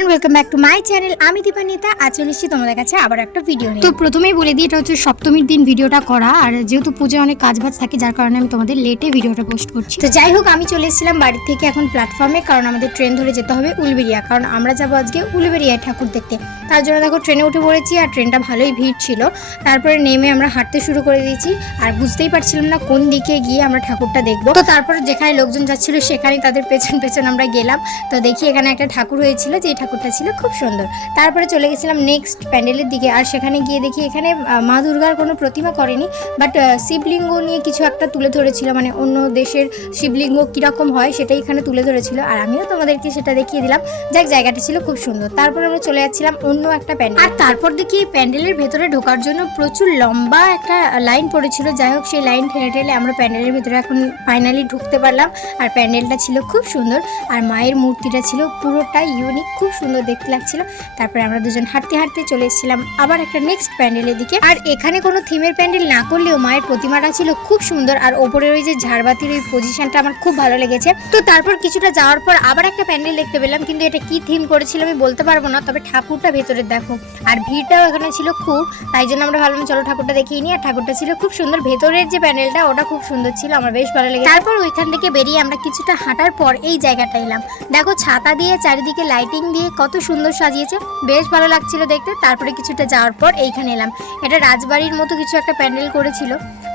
Everyone, welcome back to my channel. আমি দীপান্বিতা। আজ চলে এসেছি তোমাদের কাছে আবার একটা ভিডিও নিয়ে। তো প্রথমেই বলে দিই, এটা হচ্ছে সপ্তমীর দিন ভিডিওটা করা, আর যেহেতু পুজোয় অনেক কাজবাজ থাকে যার কারণে আমি তোমাদের লেটে ভিডিওটা পোস্ট করছি। তো যাই হোক, আমি চলে এসেছিলাম বাড়ি থেকে এখন প্ল্যাটফর্মে, কারণ আমাদের ট্রেন ধরে যেতে হবে উলবেড়িয়া, কারণ আমরা যাবো আজকে উলবেড়িয়ায় ঠাকুর দেখতে। তার জন্য দেখো ট্রেনে উঠে পড়েছি, আর ট্রেনটা ভালোই ভিড় ছিল। তারপরে নেমে আমরা হাঁটতে শুরু করে দিয়েছি, আর বুঝতেই পারছিলাম না কোন দিকে গিয়ে আমরা ঠাকুরটা দেখবো। তো তারপরে যেখানে লোকজন যাচ্ছিল সেখানেই তাদের পেছন পেছন আমরা গেলাম। তো দেখি এখানে একটা ঠাকুর হয়েছিল, যে ঠাকুরটা ছিল খুব সুন্দর। তারপরে চলে গেছিলাম নেক্সট প্যান্ডেলের দিকে, আর সেখানে গিয়ে দেখি এখানে মা দুর্গার কোনো প্রতিমা করেনি, বাট শিবলিঙ্গ নিয়ে কিছু একটা তুলে ধরেছিল, মানে অন্য দেশের শিবলিঙ্গ কীরকম হয় সেটাই এখানে তুলে ধরেছিল, আর আমিও তোমাদেরকে সেটা দেখিয়ে দিলাম। যাক, জায়গাটা ছিল খুব সুন্দর। তারপর আমরা চলে যাচ্ছিলাম অন্য একটা প্যান্ডেল, আর তারপর দেখি প্যান্ডেলের ভেতরে ঢোকার জন্য প্রচুর লম্বা একটা লাইন পড়েছিল। যাই হোক, সেই লাইন ঠেলে ঠেলে আমরা প্যান্ডেলের ভেতরে এখন ফাইনালি ঢুকতে পারলাম। আর প্যান্ডেলটা ছিল খুব সুন্দর, আর মায়ের মূর্তিটা ছিল পুরোটাই ইউনিক, খুব সুন্দর দেখতে লাগছিল। তারপরে আমরা দুজন হাঁটতে হাঁটতে চলে এসেছিলাম আবার একটা নেক্সট প্যান্ডেলের দিকে। আর এখানে কোনো থিমের প্যান্ডেল না করলেও মায়ের প্রতিমাটা ছিল খুব সুন্দর, আর ওপরের ওই যে ঝাড়বাতির ওই পজিশনটা আমার খুব ভালো লেগেছে। তো তারপর কিছুটা যাওয়ার পর আবার একটা প্যান্ডেল দেখতে পেলাম, কিন্তু এটা কি থিম করেছিল আমি বলতে পারবো না, তবে ঠাকুরটা ভেতরে দেখো, আর ভিড়টাও এখানে ছিল খুব, তাই জন্য আমরা ভাবলাম চলো ঠাকুরটা দেখিয়ে নিই। আর ঠাকুরটা ছিল খুব সুন্দর, ভেতরের যে প্যান্ডেলটা ওটা খুব সুন্দর ছিল, আমার বেশ ভালো লেগেছে। তারপর ওইখান থেকে বেরিয়ে আমরা কিছুটা হাঁটার পর এই জায়গাটা এলাম। দেখো, ছাতা দিয়ে চারিদিকে লাইটিং দিয়ে কত সুন্দর সাজিয়েছে, বেশ ভালো লাগছিল দেখতে। তারপরে কিছুটা যাওয়ার পর এইখানে এলাম, এটা রাজবাড়ির মতো কিছু একটা প্যান্ডেল করেছিল,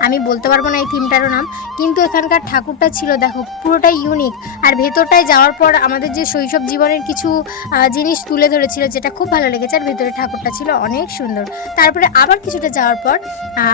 আমি বলতে পারবো না এই থিমটারও নাম, কিন্তু এখানকার ঠাকুরটা ছিল দেখো পুরোটাই ইউনিক। আর ভেতরটায় যাওয়ার পর আমাদের যে শৈশব জীবনের কিছু জিনিস তুলে ধরেছিল, যেটা খুব ভালো লেগেছে। আর ভেতরে ঠাকুরটা ছিল অনেক সুন্দর। তারপরে আবার কিছুটা যাওয়ার পর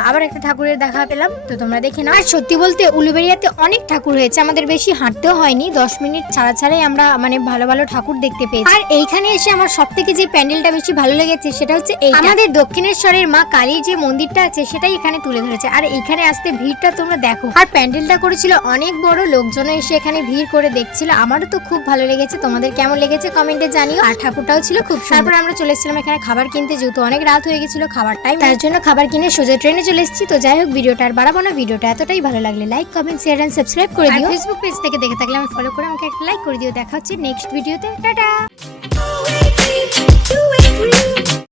আবার একটা ঠাকুরের দেখা পেলাম, তো তোমরা দেখে নাও। আর সত্যি বলতে উলুবেড়িয়াতে অনেক ঠাকুর হয়েছে, আমাদের বেশি হাঁটতেও হয়নি, 10 মিনিট ছাড়া ছাড়াই আমরা মানে ভালো ভালো ঠাকুর দেখতে পেয়েছি। আর এইখানে এসে আমার সব থেকে যে প্যান্ডেলটা বেশি ভালো লেগেছে সেটা হচ্ছে এই আমাদের দক্ষিণেশ্বরের মা কালীর যে মন্দিরটা আছে সেটাই এখানে তুলে ধরেছে। আর এইখানে আসতে ভিড়টা তোমরা দেখো, আর প্যান্ডেলটা করেছিল অনেক বড়, লোকজন এসে এখানে ভিড় করে দেখছিল। আমারও তো খুব ভালো লেগেছে, তোমাদের কেমন লেগেছে কমেন্টে জানিও। আর ঠাকুরটাও ছিল খুব সুন্দর। তারপর আমরা চলে এসেছিলাম এখানে খাবার কিনতে, যেহেতু অনেক রাত হয়ে গেছিল খাবার টাইম, তার জন্য খাবার কিনে সোজা ট্রেনে চলে এসেছি। তো যাই হোক, ভিডিওটা আর বাড়াবো না, ভিডিওটা এতটাই ভালো লাগলে like, comment, share and subscribe করে দিও। ফেসবুক পেজ থেকে দেখে থাকলে আমি ফলো করে আমাকে একটা লাইক করে দিও। দেখা হচ্ছে নেক্সট ভিডিওতে, টাটা।